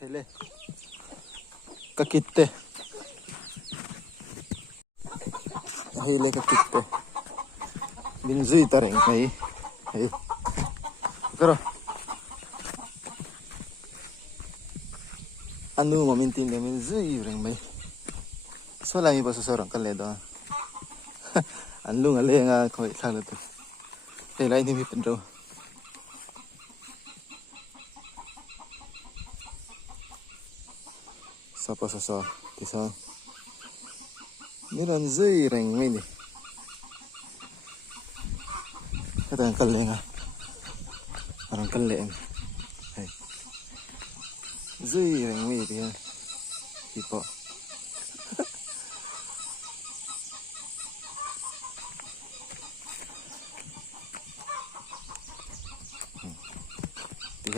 hele kakitte hele kakitte min zui tareng mai hey karo anu mo min tin min zui reng mai so la mi ba so rang kan le do an lung a le nga khoi thang le tu hey lai ni mi pen ro sapa sa kisa miran zui reng mai ni kata kan le nga arang kan le hey zui reng mai dia tipo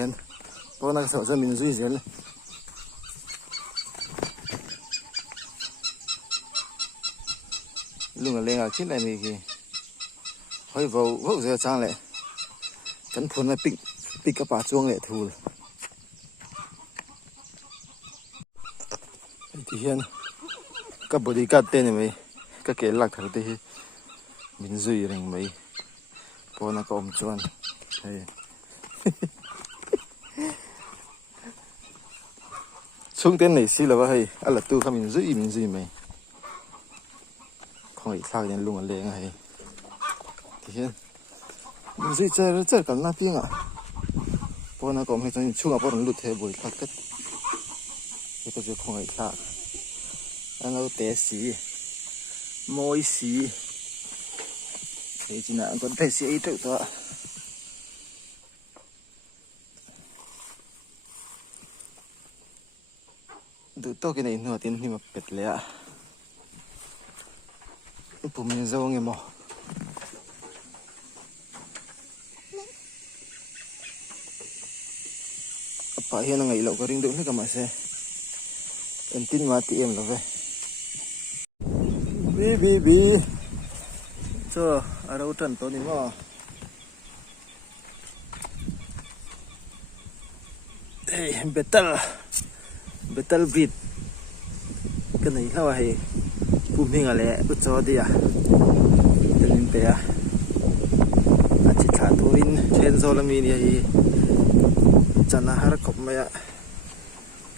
kan pokoknya nak min zui zel lung là lên kít lại mi kì hơi vầu giờ trang lại cắn phun lại pích các bà chuông lại thù thì hiện các body card tên này mấy các cái lạc thật thì min zui rình mấy pokoknya có ôm chuan hay chung tên này xí là vậy là tu không mình giữ mày không phải sao đến luôn lên này thì mình giữ chơi chơi cả na tiếng à bữa nào còn hay cho chung à bữa nào lụt thế buổi khác kết cái cái không phải sao anh đâu té xí môi xí thế chỉ là còn té xí ấy tự thôi đủ to cái này nửa tiền thì mà bệt lẹ bùm mình dâu nghe mò apa hiện là ngày lậu có riêng đựng hết cả mà xe em tin mà tiệm là về bi cho ở đâu trần tôi đi mà hey betal breed cái này là vậy bùm hình à lẽ bứt cho đi à tên bé à chỉ thả tôi in trên rồi là mình này chẳng là har cọp mày à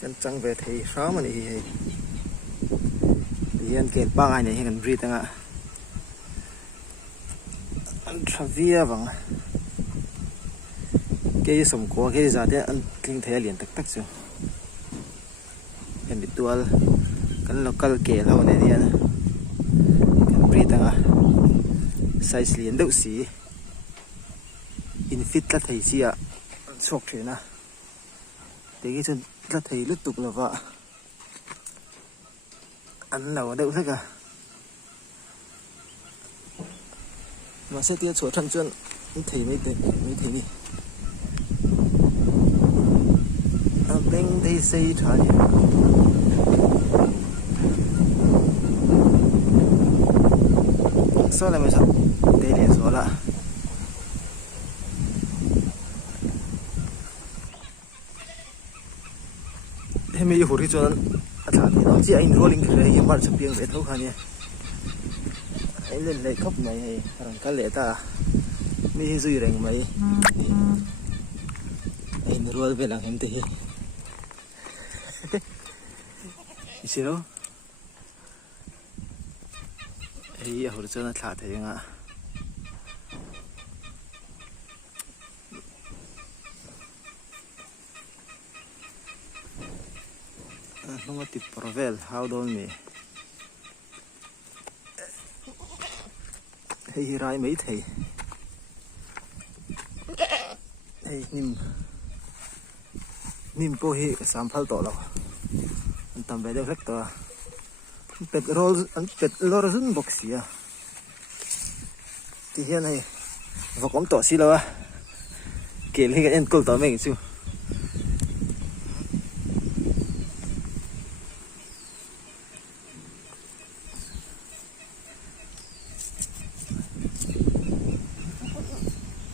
cái trăng về thì sao mà này thì anh kể ba ngày này hình breed tăng à anh Travia bằng cái sủng của cái giá thế anh kinh thế liền tắc chưa cái virtual cái local kể lâu này đi anh cái breed tăng à size liền đâu xí infit là thấy gì à sốc thế na thế cái chân là thấy lướt tục là vợ ăn nào ở đâu thế cả mà sẽ tiết số thân chân thấy mấy thấy đi bên đây xây thở nhỉ số là mấy sao đây là số là em mới hồi cho thằng thì nó chỉ anh rolling cái em bắt chụp tiếng về thấu khá nhỉ anh lên lấy cốc này thằng cá lẻ ta mi duy rèn mấy anh roll về làm em thì gì đó ấy hồi cho nó thả thế ngạ không có tip provel how don me hay rai mấy thầy hay nim po hi sample to lo tầm về đây rất to pet roll run box ya thì hiện này và cũng to xí lo kể lên cái em câu to mình chứ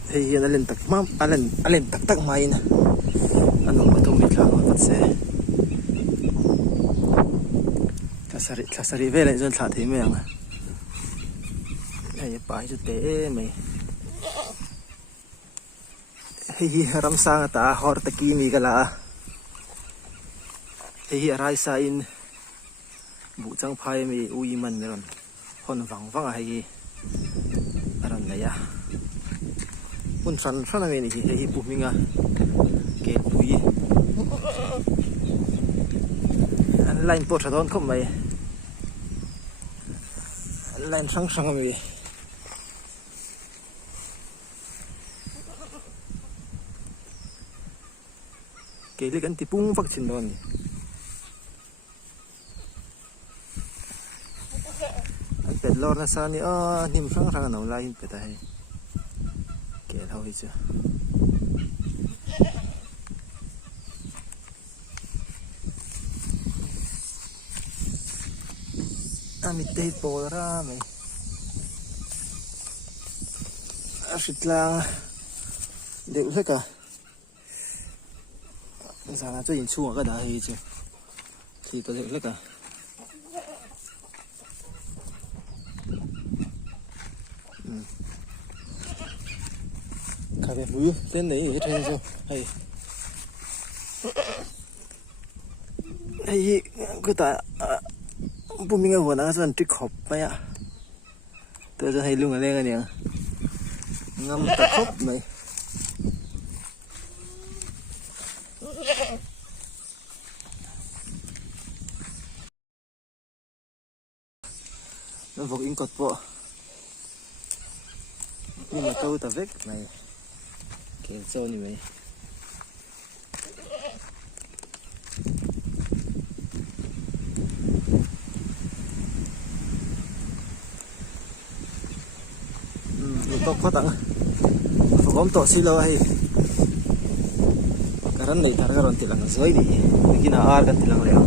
thì hiện lên tắc mà lên tắc mai nè anh không có thông biết là nó sẽ thlasari ve lại dân thả thế mèng này bài cho té mày hi ram sang ta hor taki mi gala hi rai sa in bu chang phai mi ui man meron hon wang hi aran na ya un san san mi ni hi pu minga ke pui an line po thadon khom mai an line sang mi cái lấy cái tipung phát triển luôn anh pet lor na sa ni nim sang nào lại pet ai cái thôi chứ amit tây po ra mày ashit lang đều hết cả sao là最近出我个大黑子，是个那个，咖啡绿，真的也真是，个大不明个我那是最可怕呀，这是黑龙的那个呢，俺们大可没。nó vội in cột bộ nhưng mà câu ta vết này kiểu sâu như vậy tôi có tặng phải có tổ xí lâu hay karena này thằng cái roti lang dưới đi, mungkin ar kan tilang leo.